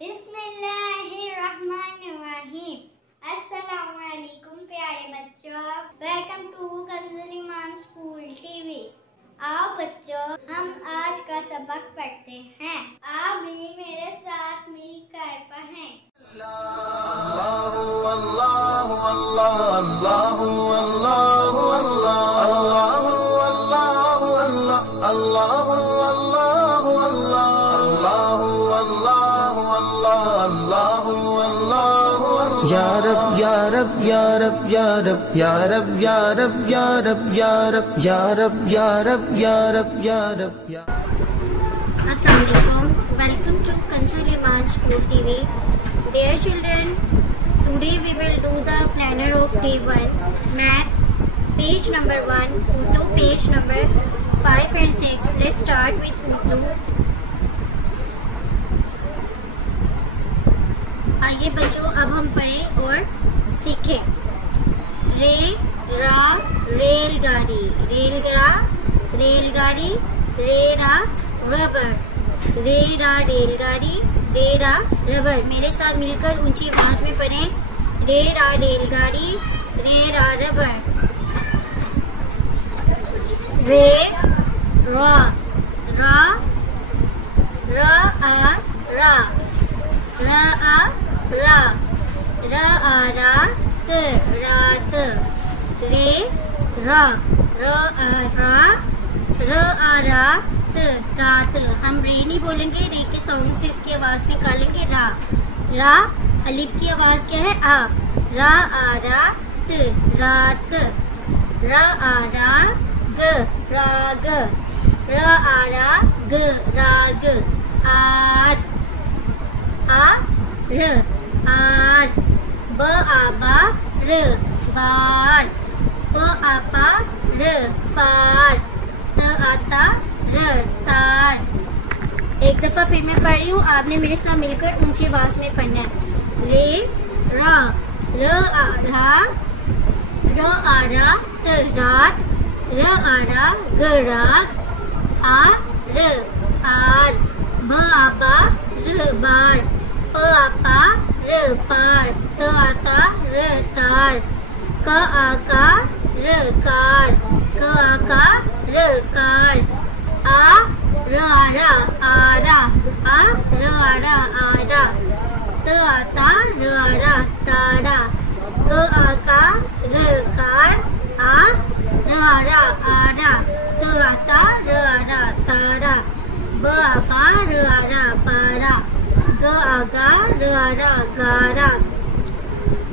بسم اللہ الرحمن الرحیم۔ السلام علیکم پیارے بچوں، ویلکم ٹو کنز ایمان اسکول ٹی وی۔ آؤ بچوں، ہم آج کا سبق پڑھتے ہیں۔ آپ بھی میرے ساتھ مل کر پڑھیں۔ اللہ اللہ اللہ اللہ اللہ اللہ اللہ اللہ یا رب یا رب یا رب یا رب یا رب یا رب یا رب یا رب یا رب یا رب یا رب یا رب یا السلام علیکم، welcome to Kanzul Iman school T V. Dear children, today we will do the planner of day 1 math page number 1، Urdu page number 5 and 6۔ Let's start with Urdu. آئیے بچوں، اب ہم پڑھیں اور سیکھیں۔ رے را ریل گاڑی، ریل گاڑی، رے را ربر، رے را ریل گاڑی، رے را ربر۔ میرے ساتھ مل کر اونچی آواز میں پڑھیں۔ رے را ریل گاڑی، رے را ربر۔ رے را را را آ را را آ را را آ را ت رات۔ رے را را آ را را آ را ت رات۔ ہم رے نہیں بولیں گے، رے کے ساؤنڈ سے اس کی آواز نکالیں گے۔ را را الف کی آواز کیا ہے؟ آ۔ را آ را ت رات۔ را آ را گ راگ، را آ را گ راگ۔ آر آ ر آر، ب آ با ر بار، پ آ پا ر پار، ت آ تا ر تار۔ ایک دفعہ پھر میں پڑھ رہی ہوں، آپ نے میرے ساتھ مل کر اونچی آواز میں پڑھنا ہے۔ رے را ر آ را ر آ را ت رات، ر آ را گ راگ، آ ر آر، ب آ با ر بار، پ آ پا ر پار، ت آ تا ر تار، ک آ کا ر کار، ک آ کا ر کار، آ ر آ را آرا، آ ر آ را آرا، ت آ تا ر آ را تارا، ک آ کا ر کار، آ ر آ را آرا، ت آ تا ر آ را تارا، ب آ با ر آ را پارا، گ آ گا ر آ را گارا،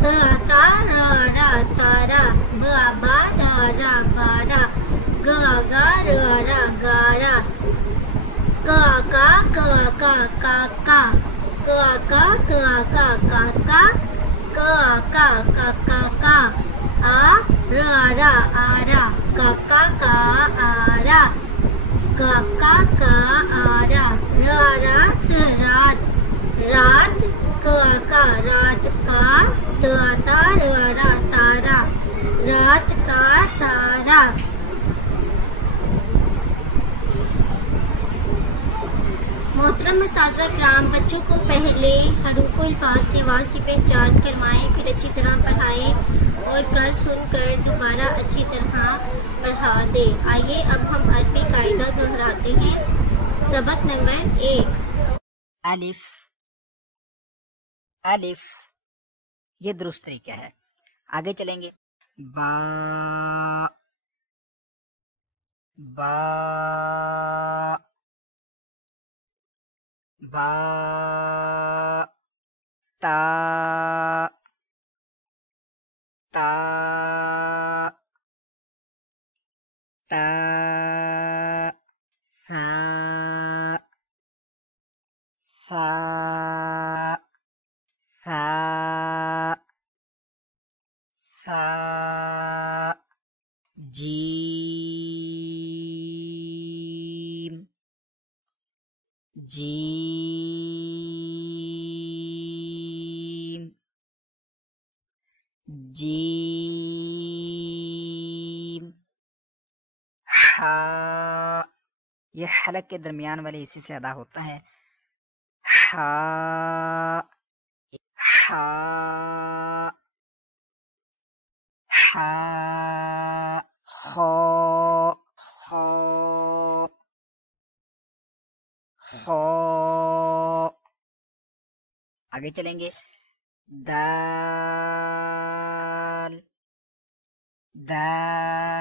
ت آ تا ر آ را تارا، ب آ با ر آ را بارا، گ آ گا ر آ را گارا، ک آ کا ک آ کا کاکا، ک آ کا ک آ کا کاکا، ک آ کا کاکا، آ ر آ را آرا، کاکا کا آرا، کاکا کا آرا، ر آ را ت رات، رات، ک آ کا رات کا، ت آ تا ر آ را تارا، رات کا تارا۔ محترم اساتذہ کرام، بچوں کو پہلے حروف و الفاظ کی آواز کی پہچان کروائیں، پھر اچھی طرح پڑھائیں اور کل سن کر دوبارہ اچھی طرح پڑھا دیں۔ آئیے اب ہم عربی قاعدہ دہراتے ہیں۔ سبق نمبر 1۔ الف، الف یہ درست طریقہ ہے۔ آگے چلیں گے۔ با، با، با، تا، تا، تا، سا، سا، سا، سا، جیم، جیم، جیم، ہا، یہ حلق کے درمیان والے حصے سے ادا ہوتا ہے۔ حا حا حا خا خا خا. آگے چلیں گے. دال دال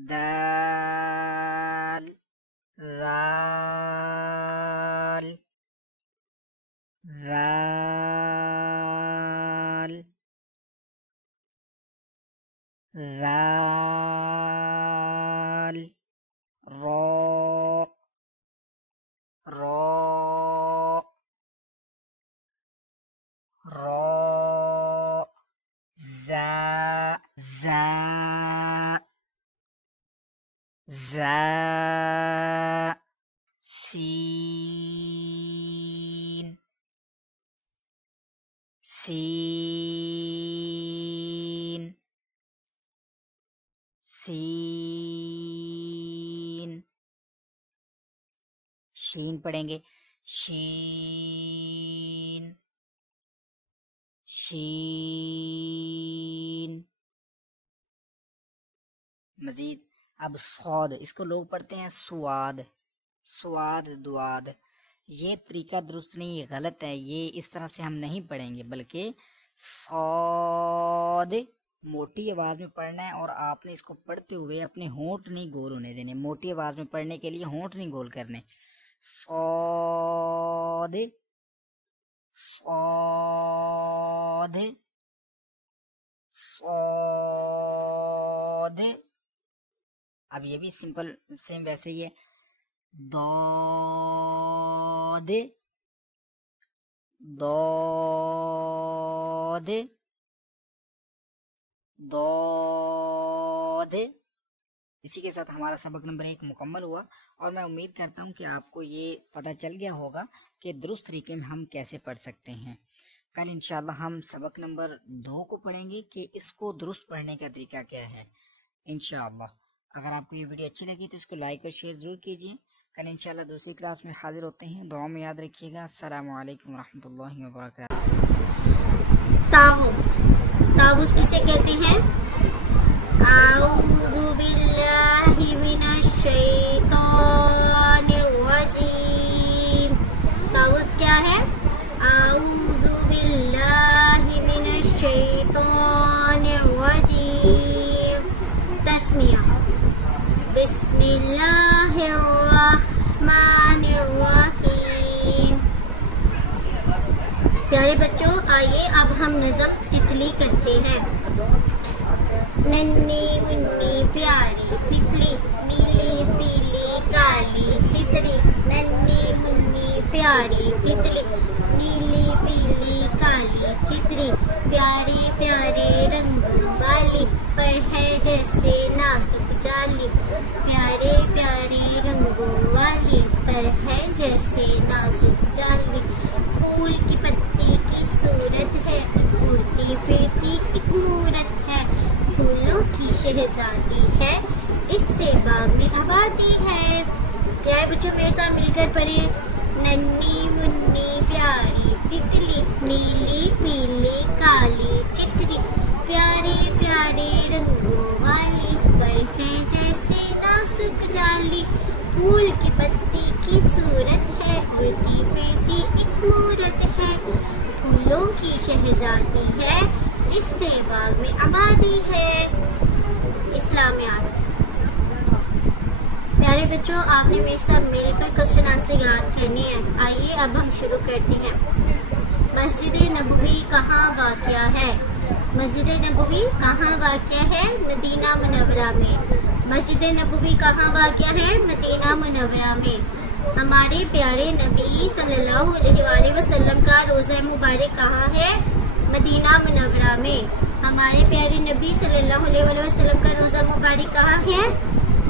دال. ذال ذال ذال. را را را. زا زا زا. سین سین سین. شین پڑھیں گے. شین شین. مزید اب صاد، اس کو لوگ پڑھتے ہیں سواد سواد دواد. یہ طریقہ درست نہیں، یہ غلط ہے. یہ اس طرح سے ہم نہیں پڑھیں گے، بلکہ صاد موٹی آواز میں پڑھنا ہے، اور آپ نے اس کو پڑھتے ہوئے اپنے ہونٹ نہیں گول ہونے دینے. موٹی آواز میں پڑھنے کے لیے ہونٹ نہیں گول کرنے. صاد صاد صاد. اب یہ بھی سمپل سیم ویسے ہی ہے. ضاد ضاد ضاد. اسی کے ساتھ ہمارا سبق نمبر 1 مکمل ہوا، اور میں امید کرتا ہوں کہ آپ کو یہ پتہ چل گیا ہوگا کہ درست طریقے میں ہم کیسے پڑھ سکتے ہیں. کل انشاءاللہ ہم سبق نمبر 2 کو پڑھیں گے کہ اس کو درست پڑھنے کا طریقہ کیا ہے انشاءاللہ. اگر آپ کو یہ ویڈیو اچھی لگی تو اس کو لائک اور شیئر ضرور کیجیے. کل انشاءاللہ دوسری کلاس میں حاضر ہوتے ہیں. دعا میں یاد رکھیے گا. السلام علیکم ورحمۃ اللہ وبرکاتہ. طاووس. طاووس کسے کہتے ہیں؟ اعوذ باللہ من الشیطان الرجیم. طاووس کیا ہے؟ اعوذ باللہ من الشیطان الرجیم. تسمیہ. بسم اللہ الرحمن الرحیم. پیارے بچوں، آئیے اب ہم نظم تتلی کرتے ہیں. ننھی منی پیاری تتلی، نیلی پیلی کالی چتری. ننھی منی پیاری تتلی، نیلی پیلی کالی چتری. پیارے پیارے رنگوں والی، پر ہے جیسے نازک جالی. پیارے پیارے رنگوں والی، پر ہے جیسے نازک جالی. پھول کی پتی کی صورت ہے، اڑتی پھرتی ایک مورت ہے. پھولوں کی شہزادی ہے، اس سے باغ میں آبادی ہے. پیارے بچوں میرے ساتھ مل کر پڑھیں. ننھی منی پیاری تتلی، نیلی پیلی کالی چتری. پیارے پیارے رنگوں والی، پر ہے جیسے نازک جالی. پھول کی پتی کی صورت ہے، اڑتی پھرتی ایک مورت ہے. پھولوں کی شہزادی ہے، اس سے باغ میں آبادی ہے. اسلامیات. پیارے بچوں، آپ نے میرے ساتھ مل کر کوسچن آنسر یاد کرنے ہیں. آئیے اب ہم شروع کرتے ہیں. مسجد نبوی کہاں واقع ہے؟ مسجد نبوی کہاں واقع ہے؟ مدینہ منورہ میں. مسجد نبوی کہاں واقع ہے؟ مدینہ منورہ میں. ہمارے پیارے نبی صلی اللہ علیہ وآلہ وسلم کا روزہ مبارک کہاں ہے؟ مدینہ منورہ میں. ہمارے پیارے نبی صلی اللہ علیہ وآلہ وسلم کا روزہ مبارک کہاں ہے؟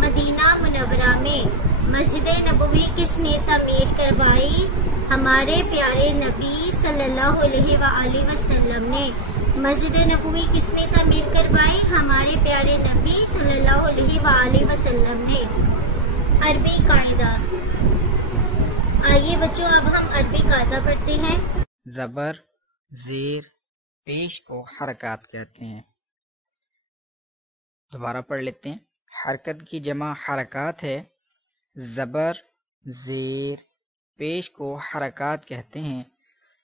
مدینہ منورہ میں. مسجد نبوی کس نے تعمیر کروائی؟ ہمارے پیارے نبی صلی اللہ علیہ وآلہ وسلم نے. مسجد نبوی کس نے تعمیر کروائی؟ ہمارے پیارے نبی صلی اللہ علیہ وآلہ وسلم نے. عربی قاعدہ. آئیے بچوں اب ہم عربی قاعدہ پڑھتے ہیں۔ زبر زیر پیش کو حرکات کہتے ہیں۔ دوبارہ پڑھ لیتے ہیں۔ حرکت کی جمع حرکات ہے، زبر زیر پیش کو حرکات کہتے ہیں۔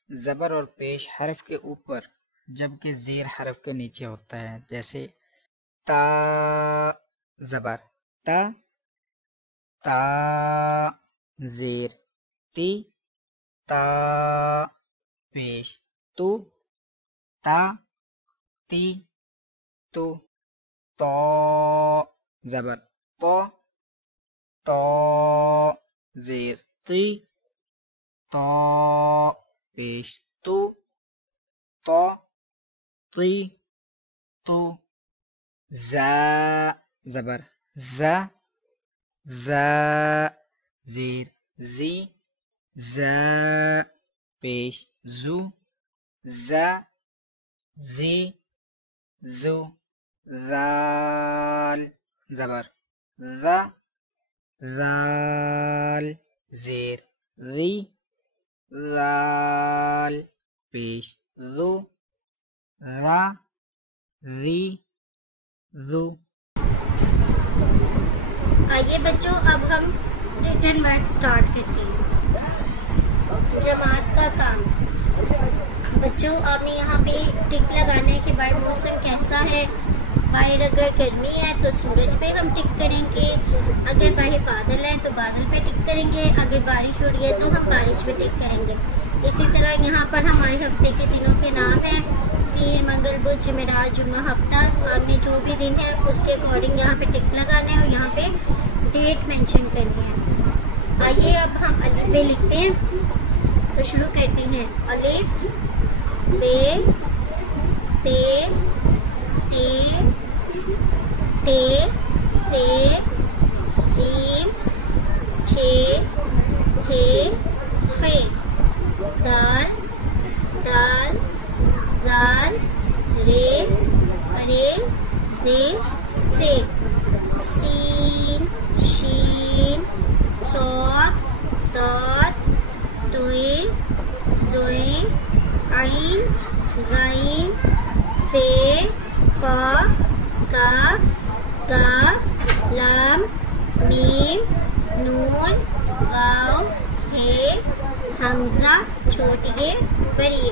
زبر اور پیش حرف کے اوپر جبکہ زیر حرف کے نیچے ہوتا ہے، جیسے تا زبر تا، تا زیر تی، تا پیش تو، تا تی تو، تو زبر تو، تو زیر تی، تو پیش تو، تو تی تو، زا زبر زا، زا زیر زی، زا پیش زو، زا زی زو، ذال زبر ذا، ذال زیر ذی، ذال پیش ذو، ذا ذی ذو۔ آئیے بچوں اب ہم ریٹن ورک سٹارٹ کرتے ہیں۔ جماعت کا کام۔ بچوں آپ نے یہاں پہ ٹک لگانا ہے کہ باہر موسم کیسا ہے۔ باہر اگر گرمی ہے تو سورج پہ ہم ٹک کریں گے، اگر باہر بادل ہے تو بادل پہ ٹک کریں گے، اگر بارش ہو رہی ہے تو ہم بارش پہ ٹک کریں گے۔ اسی طرح یہاں پر ہمارے ہفتے کے دنوں کے نام ہیں، پیر، منگل، بدھ، جمعرات، جمعہ، ہفتہ۔ آپ نے جو بھی دن ہے اس کے اکارڈنگ یہاں پہ ٹک لگانا ہے اور یہاں پہ ڈیٹ مینشن کرنی ہے۔ آئیے اب ہم الف بے لکھتے ہیں، تو شروع کرتے ہیں۔ الف بے تے تے ٹے سے جیم چھے ہے فے دال دال زال رے رے زے سے سین شین صاد داد دوئے زوئے عین غین فے قاف کاف کاف لام میم نون واو ہے حمزہ چھوٹیے بڑیے۔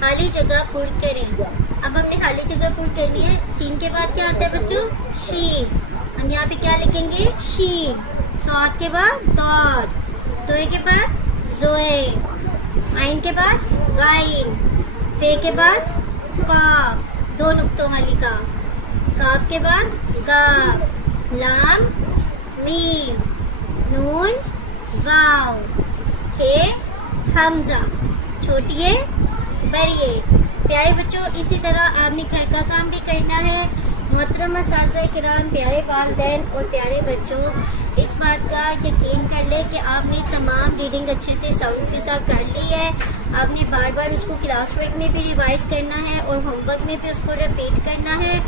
خالی جگہ پر کریں۔ اب ہم نے خالی جگہ پر کرنی ہے۔ سین کے بعد کیا آتا ہے بچوں؟ شین۔ ہم یہاں پہ کیا لکھیں گے؟ شین۔ صاد کے بعد داد، دوئے کے بعد زوئے، عین کے بعد غائن، فے کے بعد قاف، دو نقطوں والی کاف، کاف کے بعد گاف، لام میم نون واو ہے حمزہ چھوٹیے بڑیے۔ پیارے بچوں اسی طرح آپ نے گھر کا کام بھی کرنا ہے۔ محترم اساتذہ کرام، پیارے والدین اور پیارے بچوں، اس بات کا یقین کر لیں کہ آپ نے تمام ریڈنگ اچھے سے ساؤنڈس کے ساتھ کر لی ہے۔ آپ نے بار بار اس کو کلاس ورک میں بھی ریوائز کرنا ہے اور ہوم ورک میں بھی اس کو ریپیٹ کرنا ہے،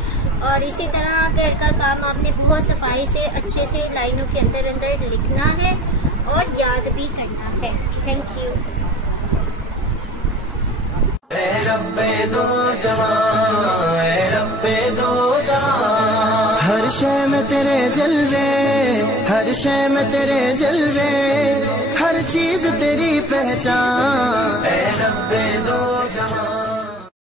اور اسی طرح گھر کا کام آپ نے بہت صفائی سے اچھے سے لائنوں کے اندر اندر لکھنا ہے اور یاد بھی کرنا ہے۔ Thank you. اے رب دو جہاں، اے رب دو جہاں، ہر شے میں تیرے جلوے، ہر شے میں تیرے جلوے، ہر چیز تیری پہچان، اے رب دو